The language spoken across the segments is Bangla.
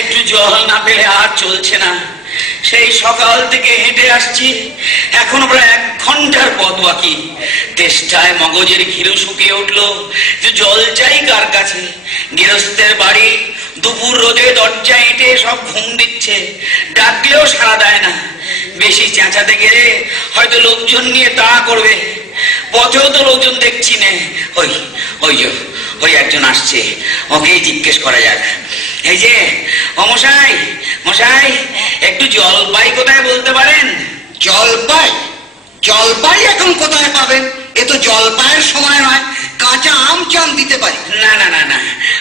একটু জল না পেলে আর চলছে না। সেই সকাল থেকে হেঁটে আসছি, এখন প্রায় 1 ঘন্টার পথ বাকি। তেষ্টায় মগজের ঘিরু শুকিয়ে উঠলো। জল চাই কার কাছে? গৃহস্থের বাড়ি, দুপুর রোদে দরজা এঁটে সব ঘুম দিচ্ছে, ডাকলেও সাড়া দেয় না। বেশি চেঁচাতে গেলে হয়তো লোকজন নিয়ে তাড়া করবে। পথেও তো লোকজন দেখছি না। ওই একজন আসছে, ওকেই জিজ্ঞেস করা যাক। এই যে ও মশাই, মশাই একটু জলপাই কোথায় বলতে পারেন? জলপাই? জলপাই এখন কোথায় পাবেন? এ তো জলপাইয়ের সময় নয়। কাঁচা আম চান দিতে পারি। না না না না,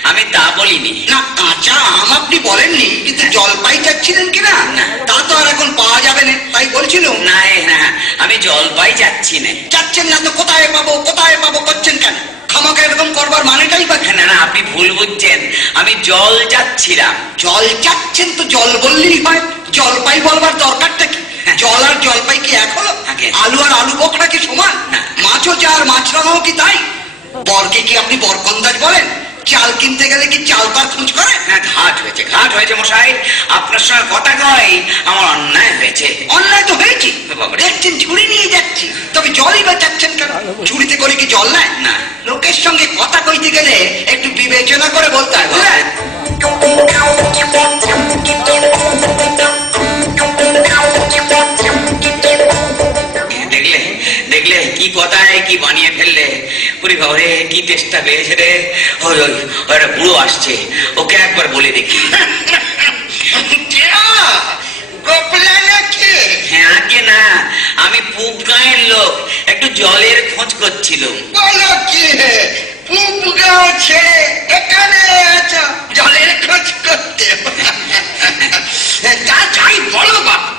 আমি তা বলিনি। না, কাঁচা আম আপনি বলেননি, কিন্তু জলপাই চাচ্ছিলেন কিনা তা তো আর এখন পাওয়া যাবে না, তাই বলছিল। না না, আমি জলপাই চাচ্ছি না। চাচ্ছেন না তো কোথায় পাবো কোথায় পাবো করছেন কেন? খামাকে এরকম করবার মানেটাই বা? না না, আপনি ভুল বুঝছেন, আমি জল চাচ্ছিলাম। জল চাচ্ছেন তো জল বললেই হয়, জলপাই বলবার দরকারটা কি? জল আর জলপাই কি এক হলো? আলু আর আলু বকরা কি সমান? মাছও যা আর মাছরাঙাও কি তাই? বরকে কি আপনি বরকন্দাজ বলেন? চাল কিনতে গেলে কি চাল তার খোঁজ করে? হ্যাঁ, ঘাট হয়েছে মশাই, আপনার সঙ্গে কথা কয় আমার অন্যায় হয়েছে। অন্যায় তো হয়েছে, দেখছেন ঝুড়ি নিয়ে যাচ্ছি, তবে জলই বা চাচ্ছেন কেন? ঝুড়িতে করে কি জল নেয়? না, লোকের সঙ্গে কথা কইতে গেলে একটু বিবেচনা করে বলতে হয়, বুঝলেন? দেখলে কি কথায় কি বানিয়ে ফেললে। পুরি বাবরে, কি চেষ্টা পেয়েছে রে। ওই বুড়ো আসছে, ওকে একবার বলে দেখি। হ্যাঁ, আগে না, আমি পুব গাঁয়ের লোক, একটু জলের খোঁজ করছিল। বলো কি পুব গাঁও ছেড়ে এখানে আছো জলের খোঁজ করতে? তা যাই বলো বাবা,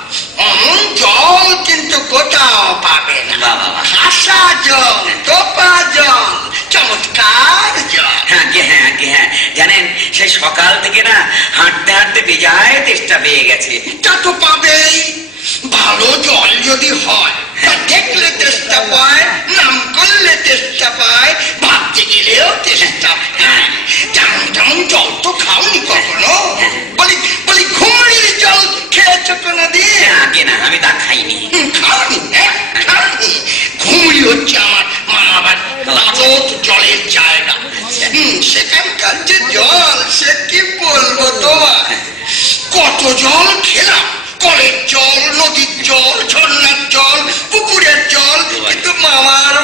অমন জল কিন্তু কোথাও পাবে না। খাসা জল, তোপা জল, চমৎকার জল। হ্যাঁ জানেন, সেই সকাল থেকে না হাঁটতে হাঁটতে বেজায় তেষ্টা পেয়ে গেছে। তা তো পাবেই, ভালো জল যদি হয়, দেখলে তেষ্টা পায়, নাম করলে তেষ্টা পায়, ভাবতে গেলেও তেষ্টা পায়। যেমন জল তো খাওনি কখনো? বলি ঘুমড়ির জল খেয়েছো কোনোদিন? আগে না, আমি তা খাইনি। খাওনি? ঘুমড়ি হচ্ছে আমার মামা বাড়ি, আদত জলের জায়গা। সেখানকার যে জল, সে কি বলবো তোমার। কত জল খেলাম, কলের জল, নদীর জল, ঝর্ণার জল, পুকুরের জল, কিন্তু মামার